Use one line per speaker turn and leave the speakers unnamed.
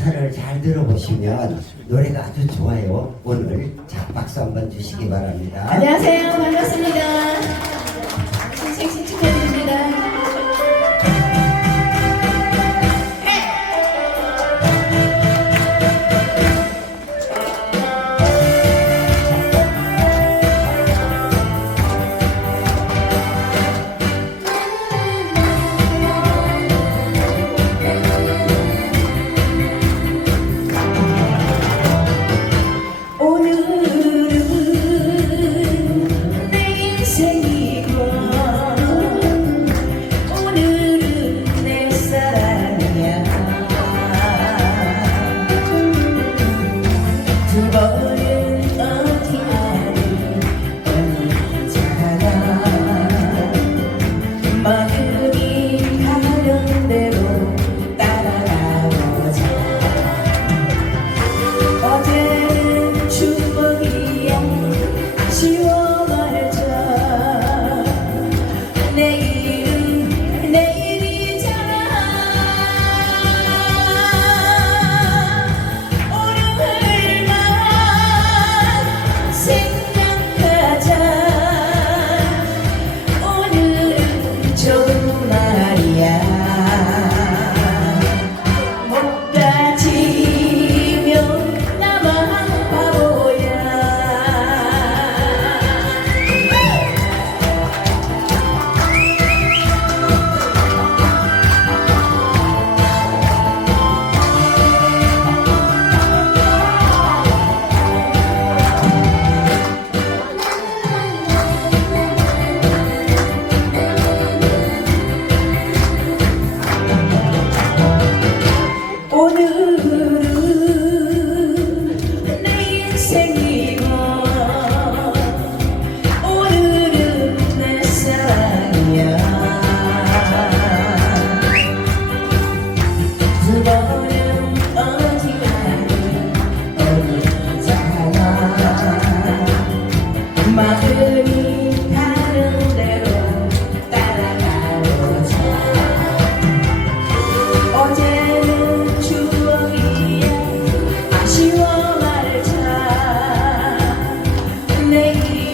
찬을 잘 들어보시면 노래가 아주 좋아요. 오늘 자 박수 한번 주시기 바랍니다.
안녕하세요. 반갑습니다. day.